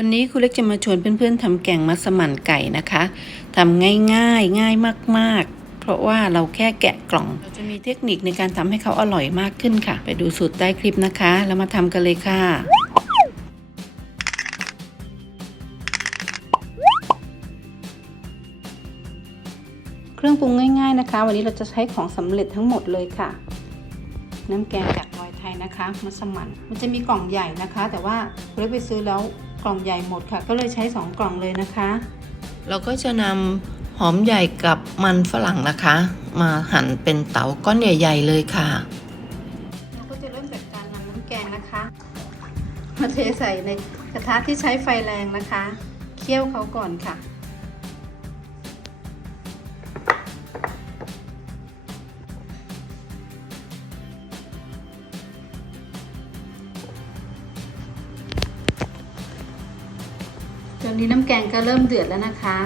วันนี้ครูเล็กจะมาชวนเพื่อนๆทำแกงมัสมั่นไก่นะคะทำง่ายๆง่ายมากๆ เพราะว่าเราแค่แกะกล่องเราจะมีเทคนิคในการทำให้เขาอร่อยมากขึ้นค่ะ ไปดูสูตรใต้คลิปนะคะ แล้วมาทำกันเลยค่ะ เครื่องปรุงง่าย ๆนะคะ วันนี้เราจะใช้ของสำเร็จทั้งหมดเลยค่ะ น้ำแกงจากรอยไทยนะคะมัสมั่นมันจะมีกล่องใหญ่นะคะ แต่ว่าเล็กไปซื้อแล้ว กล่องใหญ่หมดค่ะ ก็เลยใช้ 2 กล่องเลยนะคะ เราก็จะนำหอมใหญ่กับมันฝรั่งนะคะ มาหั่นเป็นเต๋าก้อนใหญ่ ๆ เลยค่ะเราก็จะเริ่มจากการนำน้ำแกงนะคะ มาเทใส่ในกระทะที่ใช้ไฟแรงนะคะ เคี่ยวเขาก่อนค่ะ อนนี้น้ำแกงก็เริ่มเดือดแล้วนะคะ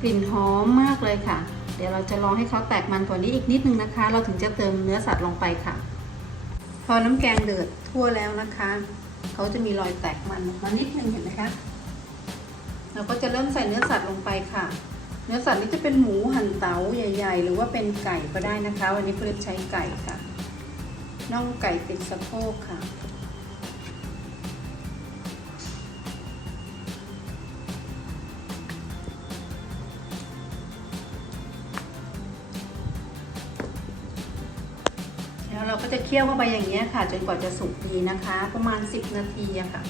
กลิ่นหอมมากเลยค่ะ เดี๋ยวเราจะรอให้เขาแตกมันกว่านี้อีกนิดนึงนะคะ เราถึงจะเติมเนื้อสัตว์ลงไปค่ะ พอน้ำแกงเดือดทั่วแล้วนะคะ เขาจะมีรอยแตกมันมานิดนึงเห็นไหมคะ เราก็จะเริ่มใส่เนื้อสัตว์ลงไปค่ะ เนื้อสัตว์นี้จะเป็นหมูหั่นเต๋าใหญ่ ๆ หรือว่าเป็นไก่ก็ได้นะคะ วันนี้เพื่อใช้ไก่ค่ะน่องไก่ติดสะโพกค่ะ แล้วเราก็จะเคี่ยวเข้าไปอย่างนี้ค่ะ จนกว่าจะสุกดีนะคะ ประมาณ 10 นาทีอะค่ะ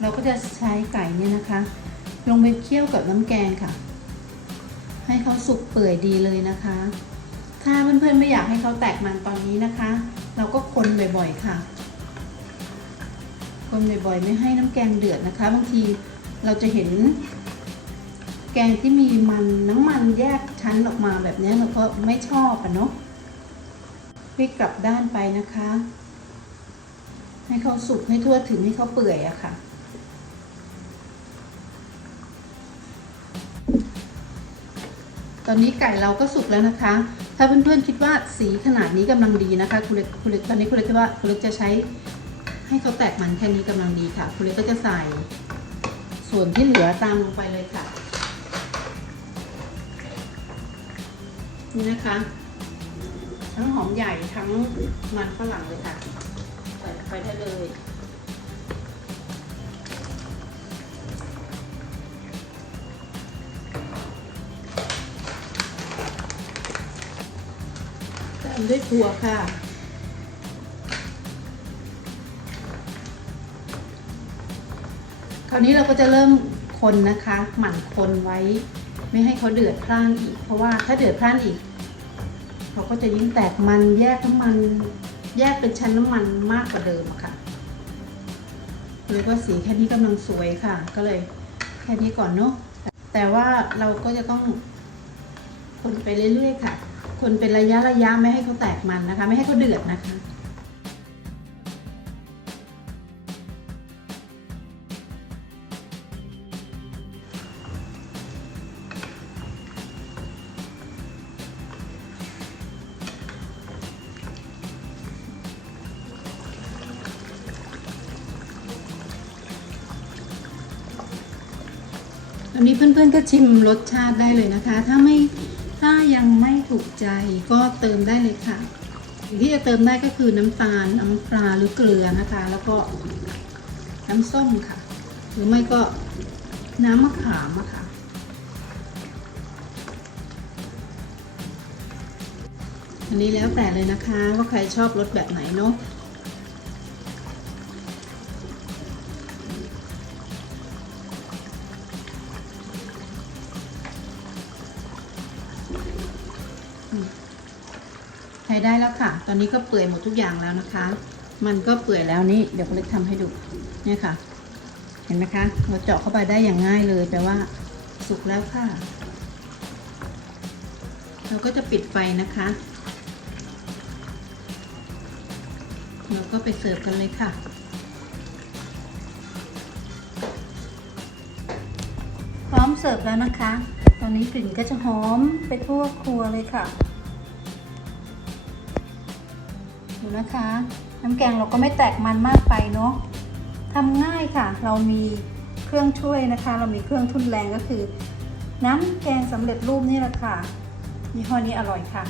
เราก็จะใช้ไก่เนี่ยนะคะ ลงไปเคี่ยวกับน้ำแกงค่ะ ให้เขาสุกเปื่อยดีเลยนะคะ ถ้าเพื่อนๆไม่อยากให้เขาแตกมันตอนนี้นะคะ เราก็คนบ่อยๆค่ะ คนบ่อยๆไม่ให้น้ำแกงเดือดนะคะ บางทีเราจะเห็น แกงที่มีมันน้ำมันแยกชั้นออกมาแบบนี้เราก็ไม่ชอบอะเนาะพลิกกลับด้านไปนะคะ ให้เขาสุกให้ทั่วถึงให้เขาเปื่อยอะค่ะ ตอนนี้ไก่เราก็สุกแล้วนะคะ ถ้าเพื่อนๆคิดว่าสีขนาดนี้กำลังดีนะคะคุณเล็กคุณเล็กตอนนี้คุณเล็กคิดว่าคุณเล็กจะใช้ให้เขาแตกมันแค่นี้กำลังดีค่ะ คุณเล็กก็จะใส่ส่วนที่เหลือตามลงไปเลยค่ะ นี่นะคะ ทั้งหอมใหญ่ทั้งมันฝรั่งเลยค่ะ ใส่ลงไปได้เลยตามด้วยถั่วค่ะคราวนี้เราก็จะเริ่มคนนะคะ หมั่นคนไว้ ไม่ให้เขาเดือดพล่านอีก เพราะว่าถ้าเดือดพล่านอีก เขาก็จะยิ่งแตกมันแยกน้ำมัน แยกเป็นชั้นน้ำมันมากกว่าเดิมค่ะเลยว่าสีแค่นี้กำลังสวยค่ะ ก็เลยแค่นี้ก่อนเนาะแต่ว่าเราก็จะต้องคนไปเรื่อยๆค่ะ คนเป็นระยะระยะไม่ให้เขาแตกมันนะคะ ไม่ให้เขาเดือดนะคะ นนี้เพื่อนๆก็ชิมรสชาติได้เลยนะคะ ถ้าไม่ถ้ายังไม่ถูกใจก็เติมได้เลยค่ะสิ่งที่จะเติมได้ก็คือน้ำตาลน้ำปลาหรือเกลือนะคะ แล้วก็น้ำส้มค่ะ หรือไม่ก็น้ำมะขามอะค่ะอันนี้แล้วแต่เลยนะคะว่าใครชอบรสแบบไหนเนาะ ใช้ได้แล้วค่ะ ตอนนี้ก็เปื่อยหมดทุกอย่างแล้วนะคะ มันก็เปื่อยแล้วนี่เดี๋ยวเล็กทำให้ดูเนี่ยค่ะ เห็นไหมคะ เราเจาะเข้าไปได้อย่างง่ายเลยแปลว่า สุกแล้วค่ะ เราก็จะปิดไฟนะคะเราก็ไปเสิร์ฟกันเลยค่ะ พร้อมเสิร์ฟแล้วนะคะ ตอนนี้กลิ่นก็จะหอมไปทั่วครัวเลยค่ะ ดูนะคะ น้ำแกงเราก็ไม่แตกมันมากไปเนาะทำง่ายค่ะ เรามีเครื่องช่วยนะคะ เรามีเครื่องทุนแรงก็คือ น้ำแกงสำเร็จรูปนี่แหละค่ะยี่ห้อนี้อร่อยค่ะ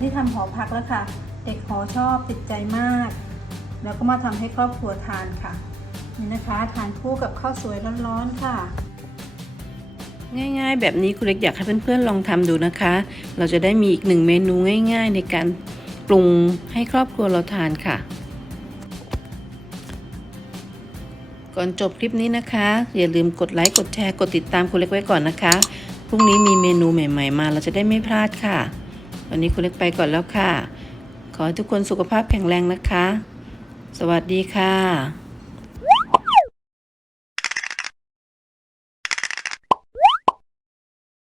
นี่ทำหอพักแล้วค่ะ เด็กหอชอบติดใจมาก แล้วก็มาทำให้ครอบครัวทานค่ะ นี่นะคะทานคู่กับข้าวสวยร้อนๆค่ะ ง่ายๆ แบบนี้คุณเล็กอยากให้เพื่อนๆลองทำดูนะคะ เราจะได้มีอีกหนึ่งเมนูง่าย ๆ ในการปรุงให้ครอบครัวเราทานค่ะ ก่อนจบคลิปนี้นะคะ อย่าลืมกดไลค์กดแชร์กดติดตามคุณเล็กไว้ก่อนนะคะพรุ่งนี้มีเมนูใหม่ ๆ มาเราจะได้ไม่พลาดค่ะ วันนี้คุณเล็กไปก่อนแล้วค่ะ ขอให้ทุกคนสุขภาพแข็งแรงนะคะ สวัสดีค่ะ